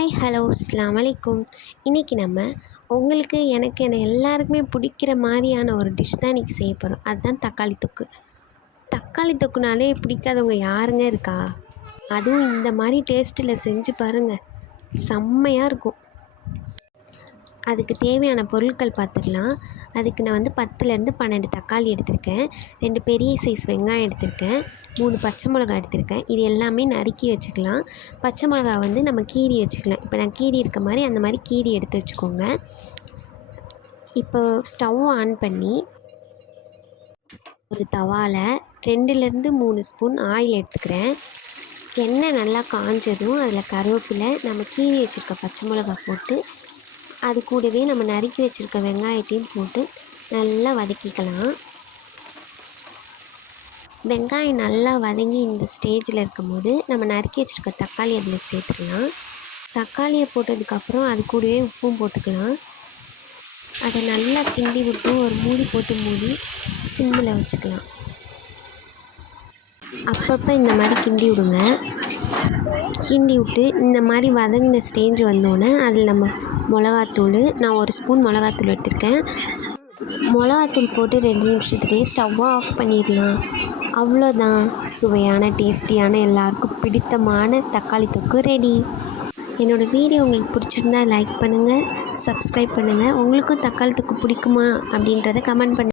Hi hello அஸ்ஸலாமு அலைக்கும். இன்றைக்கி நம்ம உங்களுக்கு எனக்கு என எல்லாருக்குமே பிடிக்கிற மாதிரியான ஒரு டிஷ் தான் இன்றைக்கி செய்ய போகிறோம். அதுதான் தக்காளி தொக்கு. தக்காளி தொக்குனாலே பிடிக்காதவங்க யாருங்க இருக்கா? அதுவும் இந்த மாதிரி டேஸ்ட்டில் செஞ்சு பாருங்கள், செம்மையாக இருக்கும். அதுக்கு தேவையான பொருட்கள் பார்த்துக்கலாம். அதுக்கு நான் 10லேருந்து 12 தக்காளி எடுத்திருக்கேன், 2 பெரிய சைஸ் வெங்காயம் எடுத்திருக்கேன், 3 பச்சை மிளகா எடுத்திருக்கேன். இது எல்லாமே நறுக்கி வச்சுக்கலாம். பச்சை மிளகா நம்ம கீறி வச்சுக்கலாம். இப்போ நான் கீறி இருக்க மாதிரி அந்த மாதிரி கீறி எடுத்து வச்சுக்கோங்க. இப்போ ஸ்டவ் ஆன் பண்ணி ஒரு தவாவில் 2லேருந்து 3 ஸ்பூன் ஆயில் எடுத்துக்கிறேன். எண்ணெய் நல்லா காஞ்சதும் அதில் கருவேப்பிலை, நம்ம கீறி வச்சுருக்க பச்சை மிளகா போட்டு அது கூடவே நம்ம நறுக்கி வச்சுருக்க வெங்காயத்தையும் போட்டு நல்லா வதக்கிக்கலாம். வெங்காயம் நல்லா வதங்கி இந்த ஸ்டேஜில் இருக்கும்போது நம்ம நறுக்கி வச்சுருக்க தக்காளி அதில் சேர்த்துக்கலாம். தக்காளியை போட்டதுக்கப்புறம் அது கூடவே உப்பும் போட்டுக்கலாம். அதை நல்லா கிண்டி விட்டு ஒரு மூடி போட்டு மூடி சிம்மில் வச்சுக்கலாம். அப்பப்போ இந்த மாதிரி கிண்டி விடுங்க. கிண்டி விட்டு இந்த மாதிரி வதங்கின ஸ்டேஜ் வந்தோடனே அதில் நம்ம மிளகாத்தூள், நான் 1 ஸ்பூன் மிளகாத்தூள் எடுத்திருக்கேன். மிளகாத்தூள் போட்டு 2 நிமிஷத்துலேயே ஸ்டவ்வை ஆஃப் பண்ணிடலாம். அவ்வளோதான், சுவையான டேஸ்டியான எல்லாருக்கும் பிடித்தமான தக்காளி தொக்கு ரெடி. என்னோடய வீடியோ உங்களுக்கு பிடிச்சிருந்தா லைக் பண்ணுங்கள், சப்ஸ்கிரைப் பண்ணுங்கள். உங்களுக்கும் தக்காளி தொக்கு பிடிக்குமா அப்படின்றத கமெண்ட் பண்ணுங்கள்.